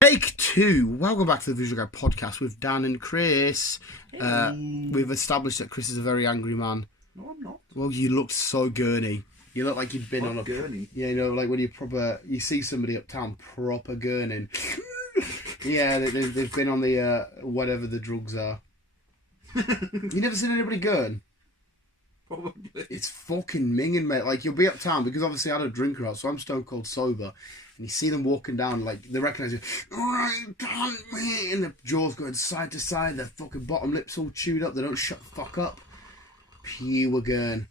Take two. Welcome back to the Visual Guy podcast with Dan and Chris. We've established that Chris is a very angry man. No, I'm not. Well, you looked so gurney. You look like you'd been on a gurney. Yeah, you know, like when you see somebody uptown proper gurning. Yeah, they've been on the whatever the drugs are. You never seen anybody gurn? Probably. It's fucking minging, mate. Like, you'll be uptown because obviously I had a drinker out, so I'm stone cold sober. And you see them walking down, like, they recognise you. Right, down me. And the jaws going side to side, their fucking bottom lips all chewed up. They don't shut the fuck up. Pure gurn.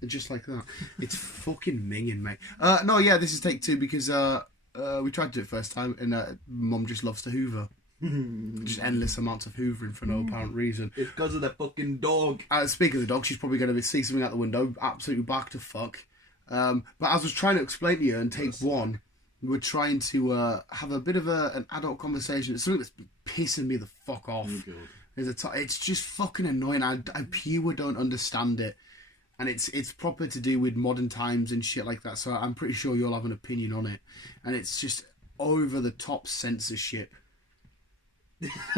And just like that. It's fucking minging, mate. No, yeah, this is take two because we tried to do it first time, and Mum just loves to hoover. Just endless amounts of hoovering for no apparent reason. It's because of the fucking dog. Speaking of the dog, she's probably going to see something out the window, absolutely back to fuck. But as I was trying to explain to you in take one, we were trying to have a bit of an adult conversation. It's something that's pissing me the fuck off. It's just fucking annoying. I pure don't understand it. And it's proper to do with modern times and shit like that. So I'm pretty sure you'll have an opinion on it. And it's just over the top censorship.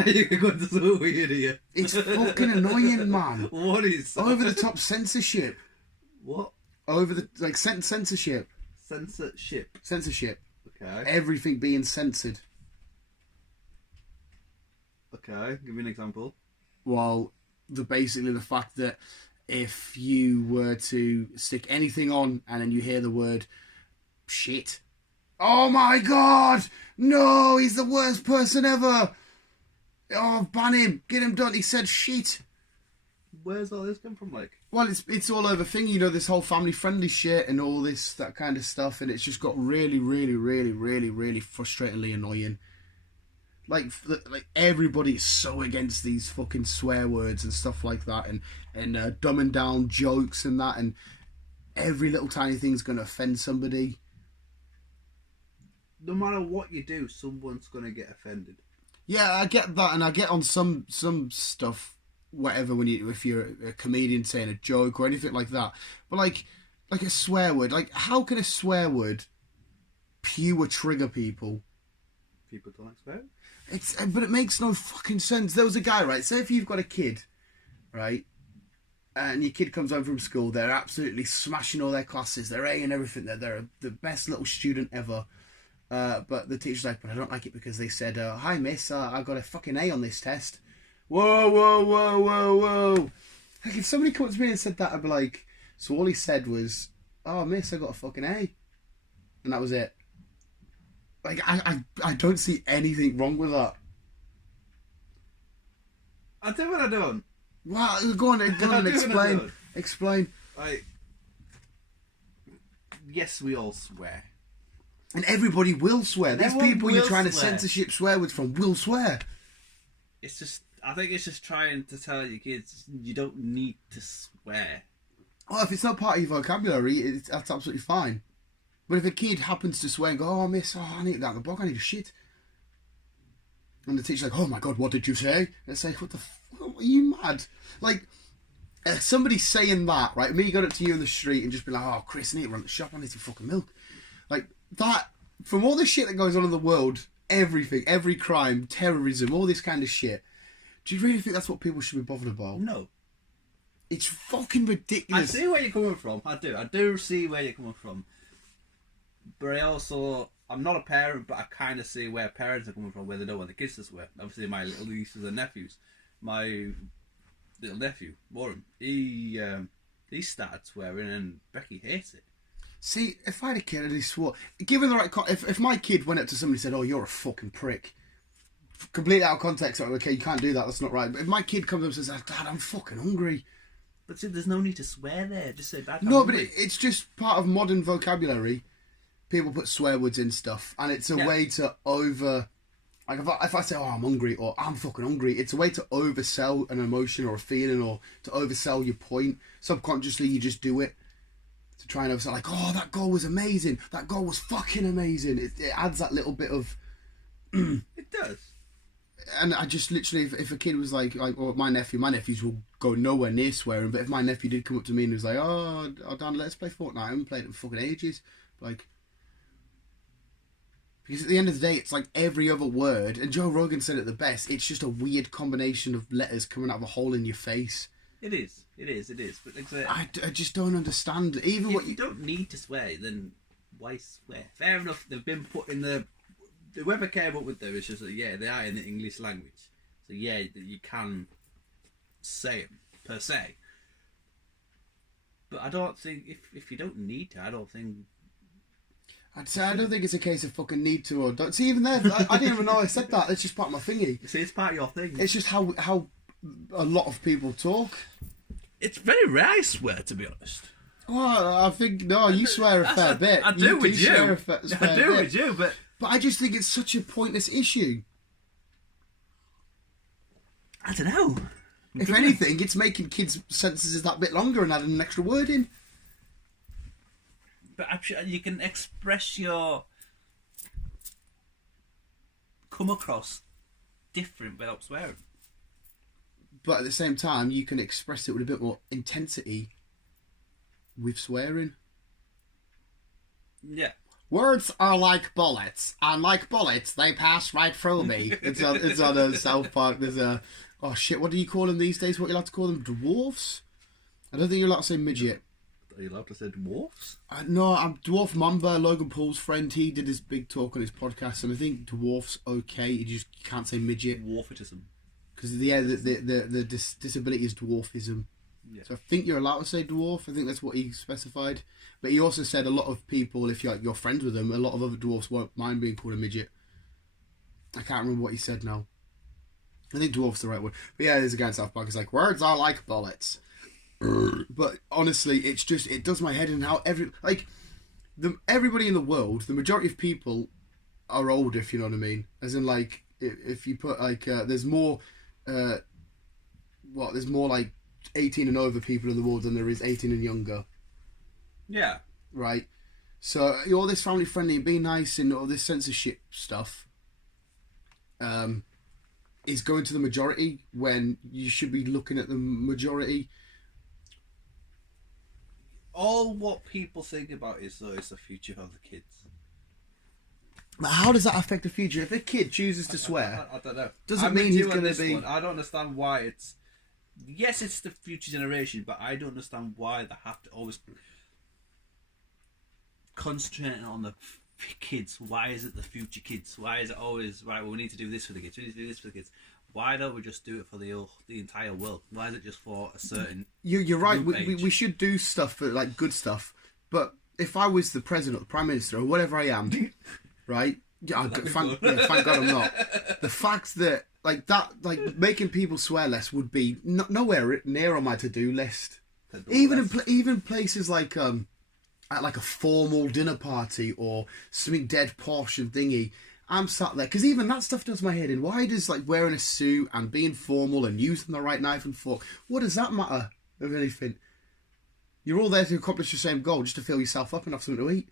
You're going to so weird here. It's fucking annoying, man. What is that? Over the top censorship? What? Over the censorship. Censorship. Okay. Everything being censored. Okay. Give me an example. Well, basically the fact that if you were to stick anything on and then you hear the word shit. Oh my god! No, he's the worst person ever! Oh, ban him! Get him done! He said shit! Where's all this come from, like? Well, it's all over thing, you know, this whole family-friendly shit and all that kind of stuff, and it's just got really, really, really, really, really frustratingly annoying. Like everybody is so against these fucking swear words and stuff like that, and dumbing down jokes and that, and every little tiny thing's going to offend somebody. No matter what you do, someone's going to get offended. Yeah, I get that, and I get on some stuff, whatever, if you're a comedian saying a joke or anything like that. But like a swear word, like how can a swear word pure trigger people? People don't like swear. But it makes no fucking sense. There was a guy, right? Say if you've got a kid, right, and your kid comes home from school, they're absolutely smashing all their classes, they're A and everything, they're the best little student ever. But the teacher's like, but I don't like it because they said, hi miss, I got a fucking A on this test. Whoa, whoa, whoa, whoa, whoa. Like, if somebody come up to me and said that, I'd be like, so all he said was, oh miss, I got a fucking A. And that was it. Like, I don't see anything wrong with that. I do what I don't. Wow, go on and explain. Explain. Like, yes, we all swear. And everybody will swear. These people you're trying to swear. censorship swear words from will swear. It's just, I think it's just trying to tell your kids you don't need to swear. Oh, if it's not part of your vocabulary, that's absolutely fine. But if a kid happens to swear and go, oh miss, I need that in the book, I need a shit. And the teacher's like, oh my god, what did you say? And it's like, what the fuck, are you mad? Like, somebody saying that, right? Me going up to you in the street and just be like, oh Chris, I need to run the shop, I need some fucking milk. Like, that, from all the shit that goes on in the world, everything, every crime, terrorism, all this kind of shit, do you really think that's what people should be bothered about? No. It's fucking ridiculous. I see where you're coming from. I do see where you're coming from. But I'm not a parent, but I kind of see where parents are coming from, where they don't want the kids to swear. Obviously, my little nieces and nephews. My little nephew, Warren, he started swearing, and Becky hates it. See, if I had a kid and he swore, given the right, if my kid went up to somebody and said, "Oh, you're a fucking prick," completely out of context, like, okay, you can't do that. That's not right. But if my kid comes up and says, "Dad, I'm fucking hungry," but see, there's no need to swear there. Just say, "Dad, I'm no, hungry." but it's just part of modern vocabulary. People put swear words in stuff, and it's a way to over. Like if I say, "Oh, I'm hungry," or "I'm fucking hungry," it's a way to oversell an emotion or a feeling, or to oversell your point. Subconsciously, you just do it to try and oversell. Like, "Oh, that goal was amazing. That goal was fucking amazing." It adds that little bit of. It does. And I just literally, if a kid was like, or my nephews will go nowhere near swearing, but if my nephew did come up to me and was like, oh, Dan, let's play Fortnite, I haven't played it in fucking ages. Like, because at the end of the day, it's like every other word, and Joe Rogan said it the best, it's just a weird combination of letters coming out of a hole in your face. It is. But exactly, I just don't understand. Even if what you don't need to swear, then why swear? Fair enough, they've been put in the... Whoever came up with them, it's just that, yeah, they are in the English language. So, yeah, you can say them, per se. But I don't think, if you don't need to, I don't think... I'd say I don't think it's a case of fucking need to or don't. See, even there, I didn't even know I said that. It's just part of my thingy. See, it's part of your thing. It's just how a lot of people talk. It's very rare I swear, to be honest. Well, I think, no, you swear a fair bit. I do with you. I do with you, but... But I just think it's such a pointless issue. I don't know. If anything, it's making kids' sentences that bit longer and adding an extra word in. But I'm sure you can express your... come across different without swearing. But at the same time, you can express it with a bit more intensity with swearing. Yeah. Words are like bullets, and like bullets, they pass right through me. It's on a South Park. There's a... Oh, shit, what do you call them these days? What are you allowed to call them? Dwarfs? I don't think you're allowed to say midget. Are you allowed to say dwarfs? No, I'm Dwarf Mamba, Logan Paul's friend. He did his big talk on his podcast, and I think dwarf's okay. You can't say midget. Dwarfitism. Because the disability is dwarfism. Yeah. So I think you're allowed to say dwarf. I think that's what he specified. But he also said a lot of people, if you're friends with them, a lot of other dwarfs won't mind being called a midget. I can't remember what he said now. I think dwarf's the right word. But yeah, there's a guy in South Park. It's like, words are like bullets. But honestly, it does my head in how everybody in the world, the majority of people are old, if you know what I mean. As in, like, if you put like there's more like 18 and over people in the world than there is 18 and younger. Yeah. Right. So all this family friendly and be nice and all this censorship stuff is going to the majority when you should be looking at the majority. All what people think about is though is the future of the kids. But how does that affect the future? If a kid chooses to swear, I don't know. Doesn't mean he's going to be... I don't understand why it's... Yes, it's the future generation, but I don't understand why they have to always concentrate on the kids. Why is it the future kids? Why is it always, right, well, we need to do this for the kids, we need to do this for the kids. Why don't we just do it for the entire world? Why is it just for a certain... You're right, we should do stuff for, like, good stuff. But if I was the president or the prime minister or whatever I am... Right? Yeah, thank God I'm not. The fact that making people swear less would be nowhere near on my to-do list. Even places like at like a formal dinner party or something dead posh and thingy, I'm sat there because even that stuff does my head in. Why does like wearing a suit and being formal and using the right knife and fork? What does that matter of anything? You're all there to accomplish the same goal, just to fill yourself up and have something to eat.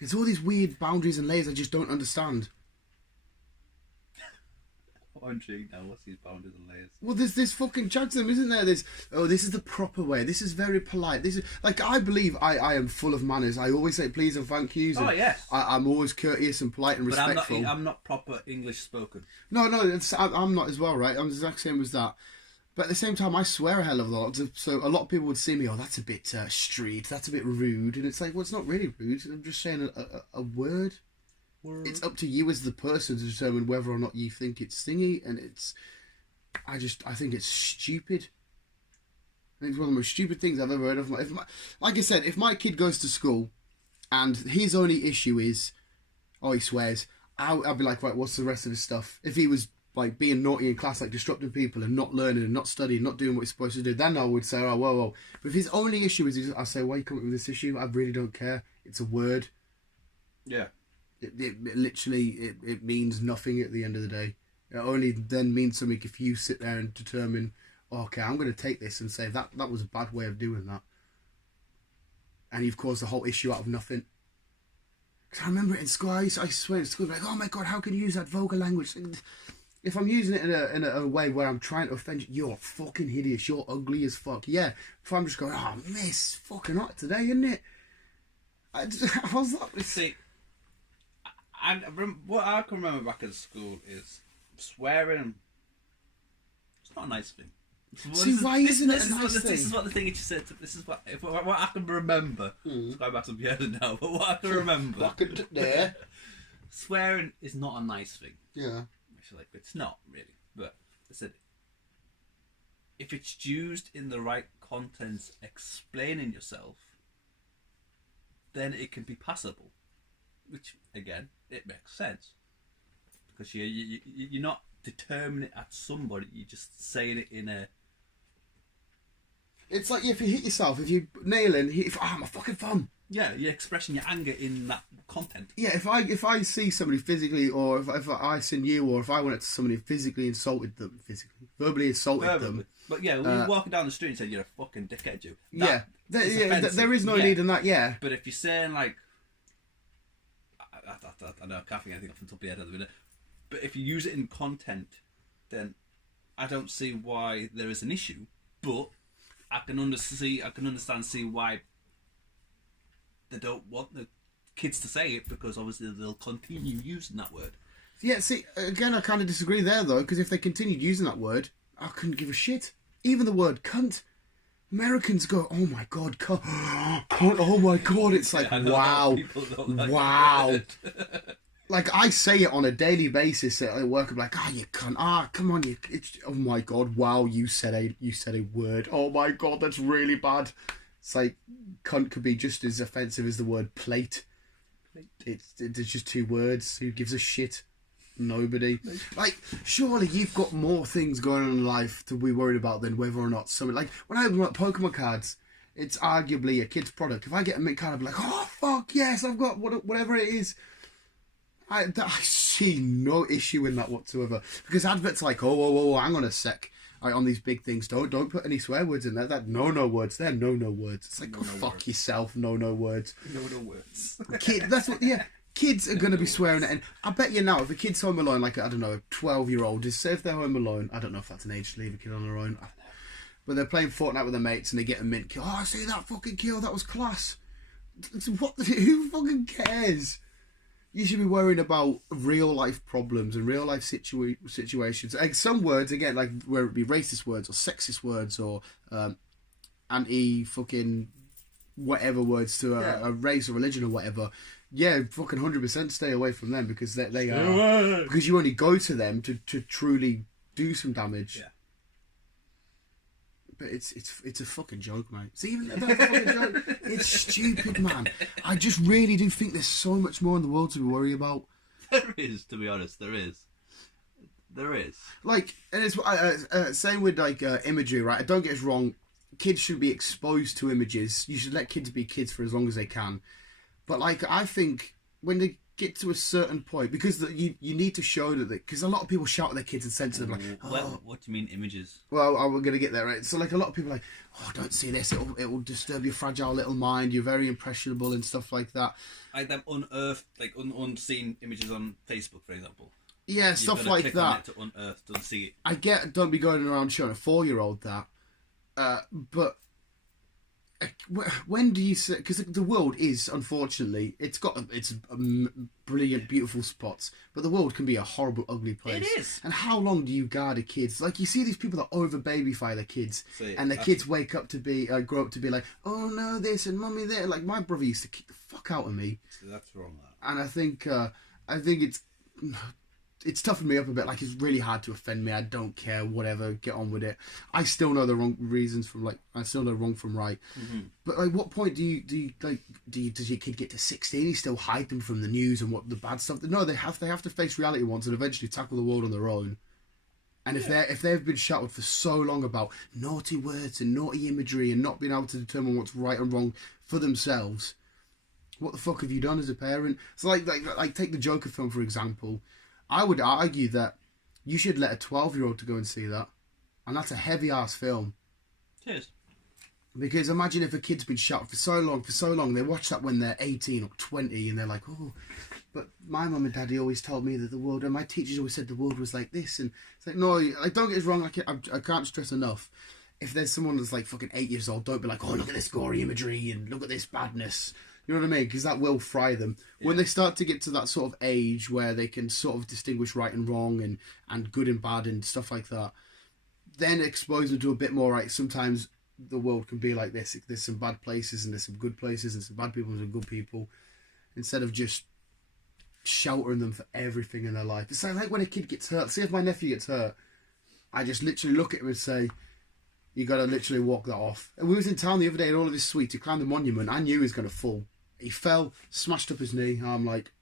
There's all these weird boundaries and layers I just don't understand. I'm intrigued now. What's these boundaries and layers? Well, there's this fucking them, isn't there? This is the proper way. This is very polite. This is like I believe I am full of manners. I always say please and thank yous. Oh yes. I'm always courteous and polite and respectful. But I'm not proper English spoken. No, I'm not as well, right? I'm the exact same as that. But at the same time, I swear a hell of a lot. So a lot of people would see me, oh, that's a bit street, that's a bit rude. And it's like, well, it's not really rude. I'm just saying a word. It's up to you as the person to determine whether or not you think it's thingy. And I think it's stupid. I think it's one of the most stupid things I've ever heard of. Like I said, if my kid goes to school and his only issue is, oh, he swears, I'll be like, right, what's the rest of the stuff? If he was like being naughty in class, like disrupting people and not learning and not studying, not doing what he's supposed to do, then I would say, oh, whoa. But if his only issue is, I say, why are you coming up with this issue? I really don't care. It's a word. Yeah. It literally means nothing at the end of the day. It only then means something if you sit there and determine, oh, okay, I'm going to take this and say that was a bad way of doing that. And you've caused the whole issue out of nothing. I remember it in school. I swear in school, like, oh my god, how can you use that vulgar language? If I'm using it in a way where I'm trying to offend you, you're fucking hideous. You're ugly as fuck. Yeah. If I'm just going, oh, miss, fucking hot today, isn't it? I was like, see, what I can remember back at school is swearing. It's not a nice thing. Why isn't it a nice thing? This is what the thing you said. This is what I can remember. It's going back some years now, but what I can remember. There. Swearing is not a nice thing. Yeah. Actually, it's not really. But I said, if it's used in the right contents, explaining yourself, then it can be passable. Which again, it makes sense because you're not determining it at somebody. You're just saying it in a. It's like if you hit yourself, if you nailing, I'm a fucking thumb. Yeah, you're expressing your anger in that content. Yeah, if I see somebody physically, or if I seen you, or if I went up to somebody and physically insulted them, verbally insulted them. But yeah, when you're walking down the street and say you're a fucking dickhead, there is no need in that. Yeah, but if you're saying like, I know I can't think anything off the top of the head at the minute, but if you use it in content, then I don't see why there is an issue. But I can understand why they don't want the kids to say it, because obviously they'll continue using that word. Yeah, see, again, I kind of disagree there though, because if they continued using that word, I couldn't give a shit. Even the word cunt. Americans go, oh my god, cunt, oh my god, it's like, wow, wow. Like, I say it on a daily basis at work. I'm like, you cunt, come on, oh my god, wow, you said a word. Oh my god, that's really bad. It's like, cunt could be just as offensive as the word plate. It's just two words. Who gives a shit? Nobody. Like, surely you've got more things going on in life to be worried about than whether or not something. Like, when I open up Pokemon cards, it's arguably a kid's product. If I get a mint card, I'll be like, oh fuck yes, I've got whatever it is. I see no issue in that whatsoever, because adverts like, oh, hang on a sec, on these big things, don't put any swear words in there. That no words, they're no words. It's like, go fuck words. Yourself, no words. No words. Kid, that's what. Yeah, kids are gonna be swearing at. And I bet you now, if a kid's home alone, like I don't know, a 12-year-old, just say if they're home alone, I don't know if that's an age to leave a kid on their own, but they're playing Fortnite with their mates and they get a mint kill. Oh, I see that fucking kill. That was class. What? Who fucking cares? You should be worrying about real life problems and real life situations. Like some words, again, like whether it be racist words or sexist words or anti fucking whatever words to a race or religion or whatever. Yeah, fucking 100% stay away from them, because they are, because you only go to them to truly do some damage. Yeah. But it's a fucking joke, mate. See, even that's a fucking joke. It's stupid, man. I just really do think there's so much more in the world to be worried about. There is, to be honest, there is. Like, and it's same with like imagery, right? Don't get us wrong. Kids should be exposed to images. You should let kids be kids for as long as they can. But like, I think when they get to a certain point, because you need to show that, because a lot of people shout at their kids and censor them, like, oh. What do you mean images? Well, we're going to get there, right? So like, a lot of people are like, oh, don't see this, it will disturb your fragile little mind, you're very impressionable and stuff like that. Like them unearthed, like unseen images on Facebook, for example. Yeah, You've stuff got to like click that. On it to unearth, to see it. I get, don't be going around showing a 4-year-old that, but when do you say, because the world is, unfortunately, it's got its brilliant, beautiful spots, but the world can be a horrible, ugly place. It is. And how long do you guard a kid? Like, you see these people that over babyfy their kids, and their kids wake up to be, grow up to be like, oh no, this and mummy that. Like, my brother used to kick the fuck out of me. So that's wrong. That. And I think it's toughened me up a bit. Like, it's really hard to offend me. I don't care. Whatever. Get on with it. I still know the wrong reasons from, like, I still know wrong from right. Mm-hmm. But like, what point does your kid get to 16? You still hide them from the news and what the bad stuff? No, they have to face reality once and eventually tackle the world on their own. And if they've been shouted for so long about naughty words and naughty imagery and not being able to determine what's right and wrong for themselves, what the fuck have you done as a parent? So like take the Joker film, for example. I would argue that you should let a 12-year-old to go and see that. And that's a heavy-ass film. It is. Because imagine if a kid's been shot for so long, they watch that when they're 18 or 20 and they're like, oh, but my mum and daddy always told me that the world, and my teachers always said the world was like this. And it's like, no, like, don't get us wrong, I can't stress enough. If there's someone that's like fucking 8 years old, don't be like, oh, look at this gory imagery and look at this badness. You know what I mean? Because that will fry them. Yeah. When they start to get to that sort of age where they can sort of distinguish right and wrong and good and bad and stuff like that, then expose them to a bit more, right, sometimes the world can be like this. There's some bad places and there's some good places and some bad people and some good people. Instead of just sheltering them for everything in their life. It's like when a kid gets hurt. See if my nephew gets hurt, I just literally look at him and say, you got to literally walk that off. And we was in town the other day and all of his sweets. He climbed the monument. I knew he was going to fall. He fell, smashed up his knee. I'm like,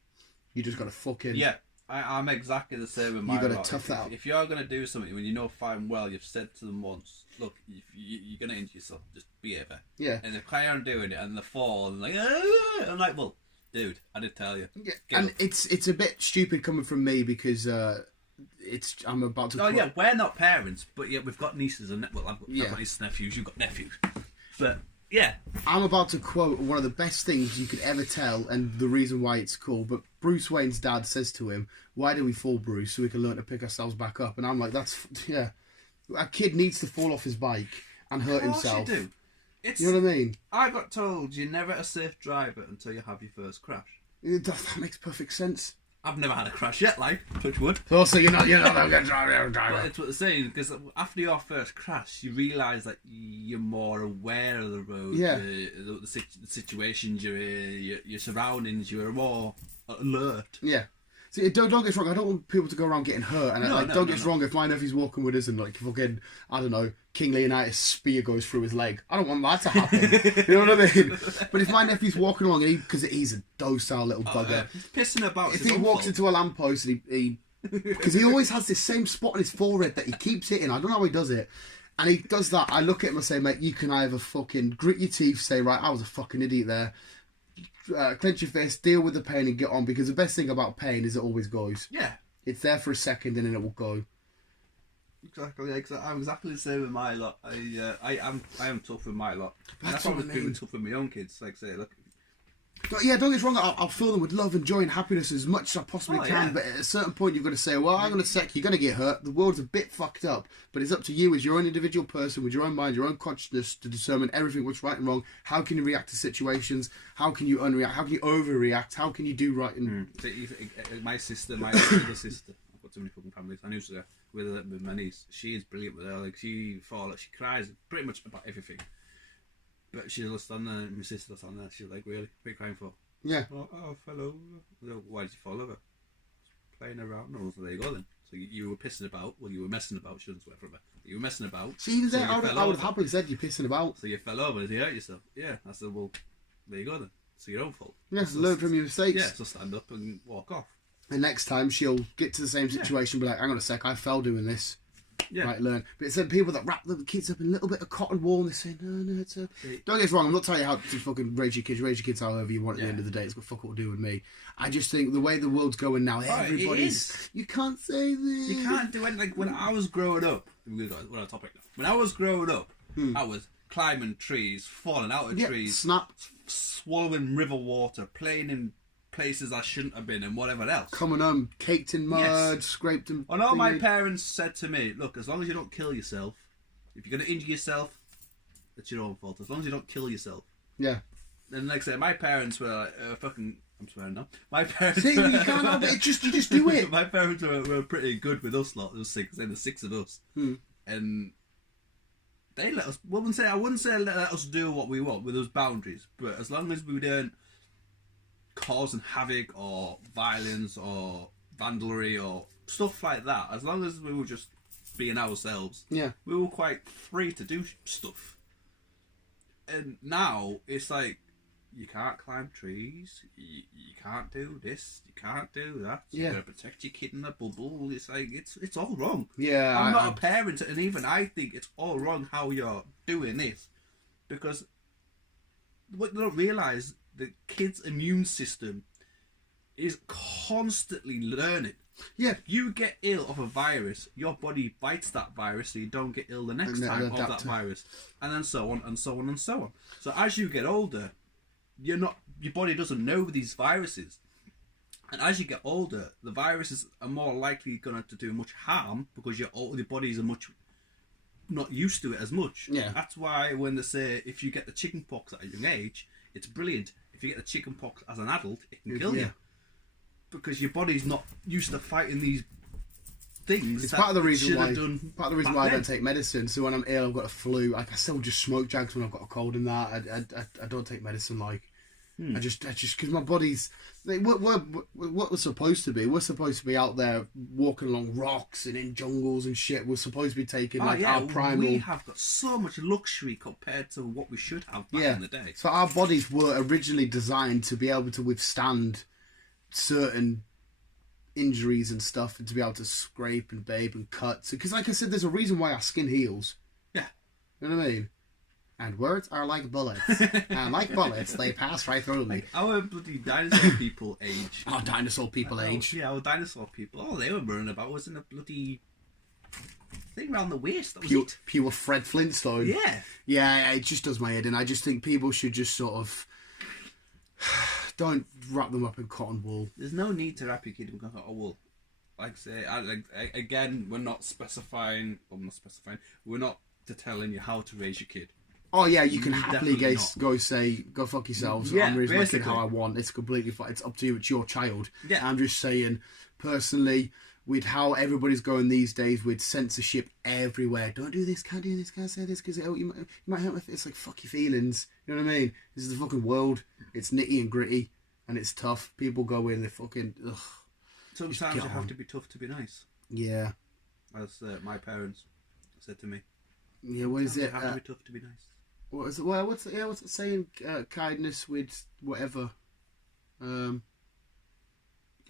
you just got to fucking... Yeah, I'm exactly the same with my lot. You got to tough that out. If you're going to do something when you know fine well, you've said to them once, look, if you're going to injure yourself, just behave it. Yeah. And they carry on doing it and they fall and like, ah! I'm like, well, dude, I did tell you. Yeah. And up. It's a bit stupid coming from me because I'm about to... Oh, yeah, we're not parents, but yeah, we've got nieces and... Well, I've got nieces and nephews, you've got nephews. But... Yeah. I'm about to quote one of the best things you could ever tell, and the reason why it's cool. But Bruce Wayne's dad says to him, why do we fall, Bruce? So we can learn to pick ourselves back up. And I'm like, that's... Yeah. A kid needs to fall off his bike and hurt himself. Of course you do. You know what I mean? I got told you're never a safe driver until you have your first crash. That makes perfect sense. I've never had a crash yet, like, touch wood. Also, you're not a good driver. But it's what they're saying, because after your first crash, you realise that you're more aware of the road, the situations you're in, your surroundings, you're more alert. Yeah. See, don't get us wrong, I don't want people to go around getting hurt, and don't get us wrong, if my nephew's walking with us and like fucking, I don't know, King Leonidas' spear goes through his leg, I don't want that to happen. You know what I mean? But if my nephew's walking along, because he's a docile little bugger, he's pissing about. If he walks into a lamppost and he because he always has this same spot on his forehead that he keeps hitting, I don't know how he does it, and he does that, I look at him and say, mate, you can either fucking grit your teeth, say, right, I was a fucking idiot there, clench your fist, deal with the pain and get on, because the best thing about pain is it always goes. Yeah. It's there for a second and then it will go. Exactly. I'm exactly the same with my lot. I am tough with my lot. That's why I was being tough with my own kids. Like say, look. But yeah, don't get us wrong. I'll fill them with love and joy and happiness as much as I possibly can. Yeah. But at a certain point, you've got to say, well, hang on a sec, you're going to get hurt. The world's a bit fucked up. But it's up to you as your own individual person, with your own mind, your own consciousness, to determine everything, what's right and wrong. How can you react to situations? How can you unreact? How can you overreact? How can you do right? And my sister, my older sister, I've got so many fucking families. I knew her with my niece. She is brilliant with her. Like she cries pretty much about everything. But she's just on there, my sister's on there, she's like, really? What are you crying for? Yeah. Oh, I fell over. Why did you fall over? Playing around. No, so there you go then. So you were pissing about, well, you were messing about, she doesn't swear from her. You were messing about. She was there, I would have happily said you're pissing about. So you fell over and you hurt yourself. Yeah. I said, well, there you go then. It's your own fault. Yeah, so learn from your mistakes. Yeah, so stand up and walk off. And next time she'll get to the same situation, be like, hang on a sec, I fell doing this. Yeah. Right, learn. But it's people that wrap the kids up in a little bit of cotton wool and they say, no, it's a... Don't get us wrong, I'm not telling you how to fucking raise your kids however you want at the end of the day. It's got fuck all to do with me. I just think the way the world's going now, everybody's... You can't say this. You can't do anything. Like, when I was growing up... We're on a topic now. When I was growing up, I was climbing trees, falling out of trees... Snap. Swallowing river water, playing in places I shouldn't have been and whatever else. Coming home, caked in mud, scraped in... And all my parents said to me, look, as long as you don't kill yourself, if you're going to injure yourself, it's your own fault. As long as you don't kill yourself. Yeah. And like I said, my parents were like, fucking... I'm swearing now. My parents... See, you can't help it. You just do it. My parents were pretty good with us lot. There was six. Then there's six of us. And they let us... I wouldn't say let us do what we want with those boundaries. But as long as we don't causing havoc or violence or vandalry or stuff like that, as long as we were just being ourselves, we were quite free to do stuff. And now it's like, you can't climb trees, you can't do this, you can't do that, you gotta protect your kid in a bubble. It's like, it's all wrong. I'm not a parent, and even I think it's all wrong how you're doing this, because what you don't realise, the kid's immune system is constantly learning Yeah. You get ill of a virus, your body fights that virus so you don't get ill the next time of that virus. And then so on and so on and so on. So as you get older, your body doesn't know these viruses. And as you get older, the viruses are more likely going to do much harm because your bodies are much not used to it as much. Yeah. That's why when they say if you get the chicken pox at a young age, it's brilliant. If you get the chicken pox as an adult, it can kill you. Because your body's not used to fighting these things. It's part of the reason why I don't take medicine. So when I'm ill, I've got a flu. Like I still just smoke jags when I've got a cold and that. I don't take medicine. Like I just because my body's what we're supposed to be. We're supposed to be out there walking along rocks and in jungles and shit. We're supposed to be taking our primal. We have got so much luxury compared to what we should have back in the day. So our bodies were originally designed to be able to withstand certain injuries and stuff, and to be able to scrape and babe and cut. Because like I said, there's a reason why our skin heals. Yeah. You know what I mean? And words are like bullets. And like bullets, they pass right through me. Like our bloody dinosaur people age. Our dinosaur people age. Yeah, our dinosaur people. All they were running about was in a bloody thing around the waist. That was it. Pure Fred Flintstone. Yeah. Yeah, it just does my head in. I just think people should just sort of don't wrap them up in cotton wool. There's no need to wrap your kid in cotton wool. Like I say, again, we're not specifying. I'm not specifying. We're not telling you how to raise your kid. Oh yeah, you can happily go fuck yourselves. Yeah, I'm raising my kid how I want. It's completely fine. It's up to you. It's your child. Yeah. I'm just saying, personally, with how everybody's going these days with censorship everywhere. Don't do this, can't do this, can't say this because you might hurt my feelings. It's like, fuck your feelings. You know what I mean? This is the fucking world. It's nitty and gritty and it's tough. People go in, they fucking... Ugh, sometimes you have to be tough to be nice. Yeah. As my parents said to me. Yeah, what is it? You have to be tough to be nice. What is it? Well, what's it saying? Kindness with whatever. You'll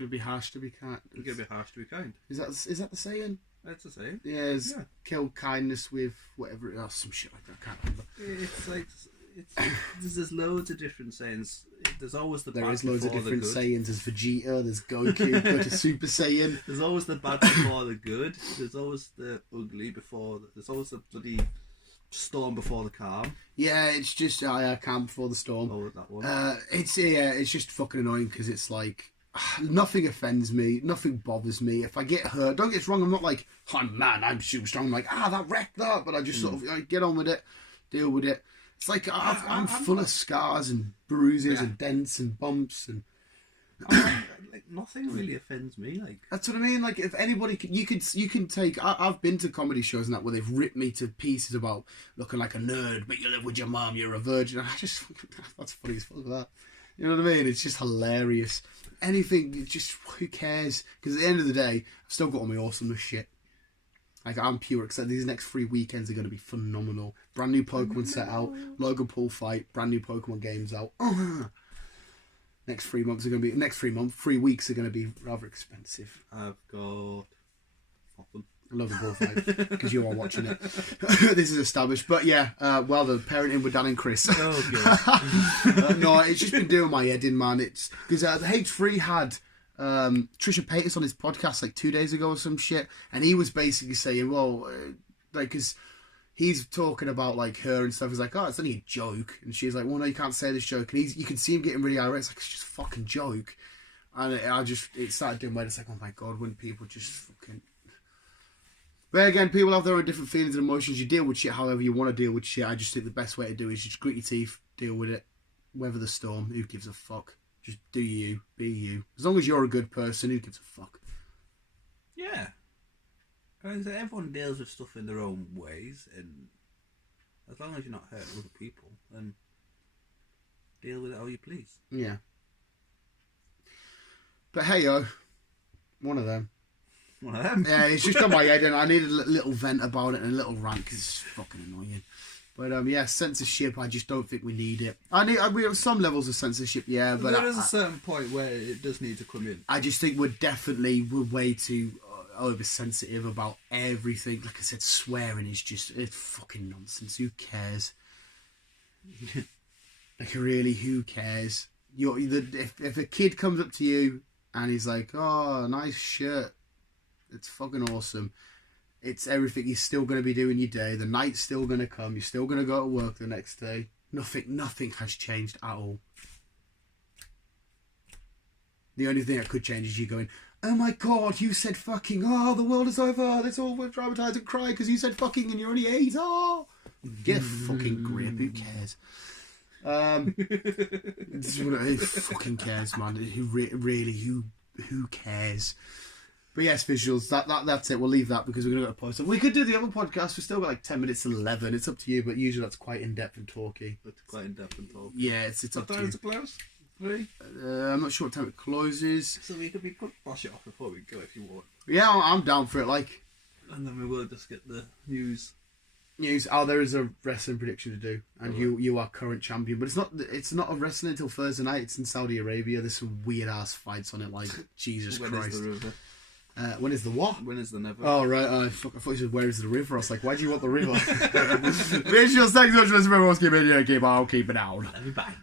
be harsh to be kind. You gotta be harsh to be kind. Is that the saying? That's the saying. Yeah, kill kindness with whatever. Oh, some shit like that. I can't remember. It's like there's loads of different sayings. There's always the there bad is loads of before different the good. sayings. There's Vegeta. There's Goku. Go to Super Saiyan. There's always the bad before the good. There's always the ugly before. There's always the bloody storm before the calm. Yeah, it's just calm before the storm. Oh, that one. It's just fucking annoying because it's like nothing offends me, nothing bothers me. If I get hurt, don't get us wrong, I'm not like, oh man, I'm super strong. I'm like, that wrecked that, but I just sort of get on with it, deal with it. It's like I'm full of scars and bruises and dents and bumps and. Like nothing really offends me. Like that's what I mean. Like if anybody, you can take. I've been to comedy shows and that where they've ripped me to pieces about looking like a nerd, but you live with your mum, you're a virgin. And I just that's funny as fuck. That, you know what I mean? It's just hilarious. Anything, just who cares? Because at the end of the day, I've still got all my awesomeness shit. Like I'm pure excited. These next 3 weekends are going to be phenomenal. Brand new Pokemon set out, Logan Paul fight, brand new Pokemon games out. Next 3 months are going to be 3 weeks are going to be rather expensive. I've got them. I love the Ball fight because you are watching it. This is established, but yeah, well, the parenting with Dan and Chris. Oh god. No, it's just been doing my head in, man. It's because the H3 had Trisha Paytas on his podcast like 2 days ago or some shit, and he was basically saying, well, like, because he's talking about like her and stuff. He's like, oh, it's only a joke, and she's like, well, no, you can't say this joke, and you can see him getting really irate. It's like, it's just a fucking joke, and it started doing my head. It's like, oh my god, when people just fucking. But again, people have their own different feelings and emotions. You deal with shit however you want to deal with shit. I just think the best way to do it is just grit your teeth, deal with it, weather the storm. Who gives a fuck? Just do you, be you. As long as you're a good person, who gives a fuck? Yeah. I mean, everyone deals with stuff in their own ways, and as long as you're not hurting other people, then deal with it how you please. Yeah. But hey, yo, one of them. One of them? Yeah, it's just on my head, and I need a little vent about it and a little rant because it's fucking annoying. But yeah, censorship, I just don't think we need it. We have some levels of censorship, yeah, but there is a certain point where it does need to come in. I just think we're way too oversensitive about everything. Like I said, swearing is it's fucking nonsense. Who cares? Like really, who cares? If a kid comes up to you And he's like, oh, nice shirt. It's fucking awesome. It's everything you're still going to be doing your day. The night's still going to come. You're still going to go to work the next day. Nothing has changed at all. The only thing that could change is you going, oh my god, you said fucking, oh, the world is over. Let's all dramatize and cry because you said fucking and you're only 8. Oh, get a fucking grip. Who cares? Who fucking cares, man? Who cares? But yes, visuals. That's it. We'll leave that because we're gonna go to post. We could do the other podcast. We've still got like 10 minutes till 11. It's up to you, but usually that's quite in depth and talky. That's quite in depth and talky. Yeah, it's up to you. What time does it close? 3? I'm not sure what time it closes. So we could brush it off before we go if you want. Yeah, I'm down for it. Like, and then we will just get the news. Oh, there is a wrestling prediction to do, and you are current champion, but it's not a wrestling until Thursday night. It's in Saudi Arabia. There's some weird ass fights on it. Like Jesus When Christ. Is the river? When is the what? When is the never? Oh right, I thought you said where is the river. I was like, why do you want the river? Visuals, thanks so much for listening. Keep it on, keep it down. Let me bye.